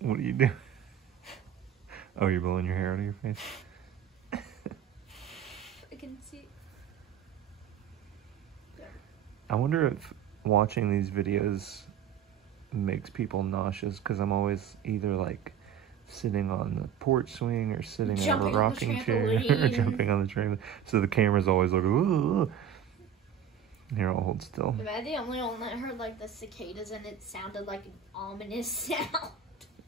What do you do? Oh, you're blowing your hair out of your face? I can see. I wonder if watching these videos makes people nauseous, because I'm always either like sitting on the porch swing or sitting in a rocking chair or jumping on the train. So the camera's always like, ooh. Here, I'll hold still. Am I the only one that heard like the cicadas and it sounded like an ominous sound?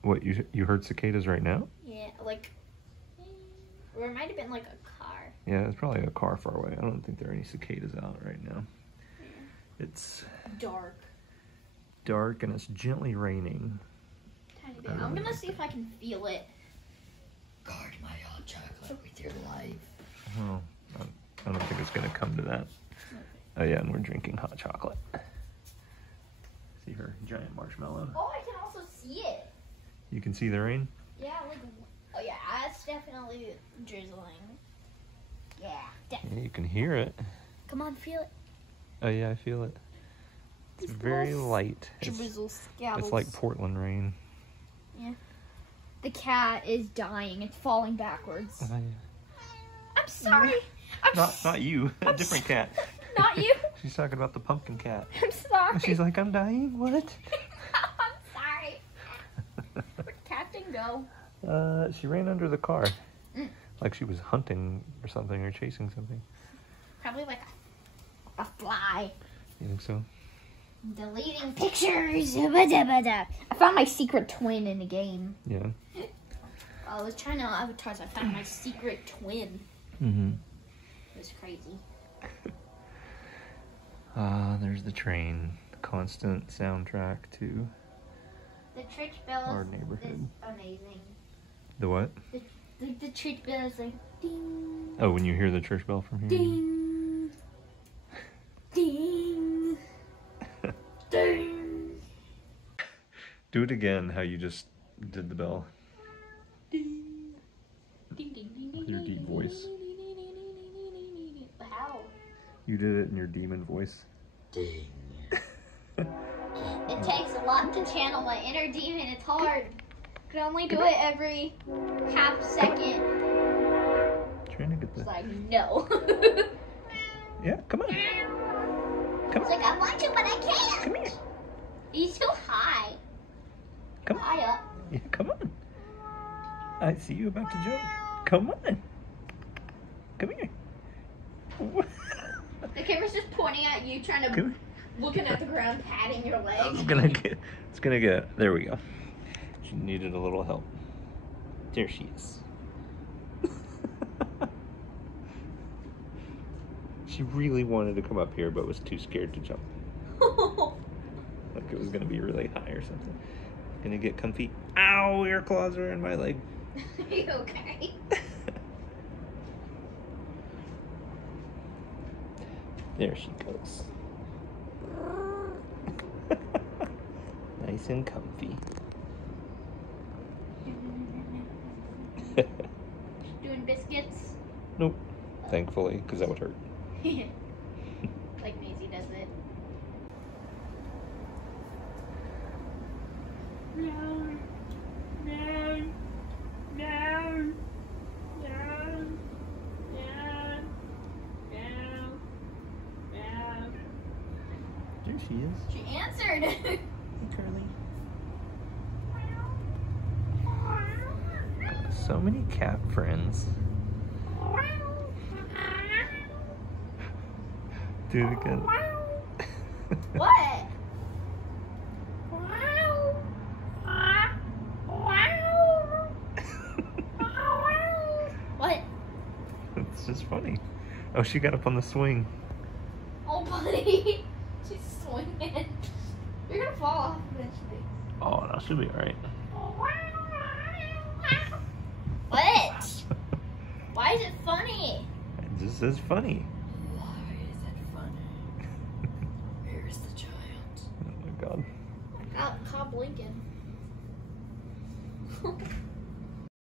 What, you heard cicadas right now? Yeah, like, or it might have been like a car. Yeah, it's probably a car far away. I don't think there are any cicadas out right now. Yeah. It's dark and it's gently raining. tiny bit. I'm gonna see if I can feel it. Guard my hot chocolate with your life. Well, I don't think it's gonna come to that. Oh yeah, and we're drinking hot chocolate. See her giant marshmallow. Oh, I can also see it. You can see the rain? Yeah, like, oh yeah, it's definitely drizzling. Yeah, Yeah, you can hear it. Come on, feel it. Oh yeah, I feel it. It's very light. Drizzle scabbles. It's like Portland rain. Yeah. The cat is dying. It's falling backwards. Yeah. I'm sorry. Not you. A different cat. Not you. She's talking about the pumpkin cat. I'm sorry. She's like, I'm dying? What? I'm sorry. Where'd cat didn't go? She ran under the car. Like she was hunting or something, or chasing something. Probably like a fly. You think so? Deleting pictures. I found my secret twin in the game. Yeah. I was trying to avatars. I found my secret twin. Mm-hmm. It was crazy. There's the train. Constant soundtrack to The church bell our is neighborhood. amazing. The what? The church bell is like ding, Oh, when you hear the church bell from here? ding, ding, ding. Do it again, how you just did the bell. Ding, ding, ding, ding, With your deep voice. How? You did it in your demon voice. Ding. It takes a lot to channel my inner demon. It's hard. I can only do it every half second. Trying to get the... It's like, no. Yeah, come on. Come It's on. like, I want to, but I can't. Come here. He's too high. Come on. High up. Yeah, come on. I see you about to jump. Come on. Come here. The camera's just pointing at you, trying to, Come here. looking at the ground, patting your leg. It's gonna get, there we go. She needed a little help. There she is. She really wanted to come up here, but was too scared to jump. Like it was gonna be really high or something. Gonna get comfy. Ow, your claws are in my leg. Are you okay? There she goes. Nice and comfy. Doing biscuits? Nope. Thankfully, because that would hurt. Like Maisie does it. No. No. No. No. No. No. No. There she is. She answered. Hey, Curly. So many cat friends. Do it again. What? What? It's just funny. Oh, she got up on the swing. Oh, buddy. She's swinging. You're gonna fall off eventually. Oh, no, she'll be alright. What? Why is it funny? It just is funny. Why is it funny? Where's the giant? Oh my god. Caught blinking.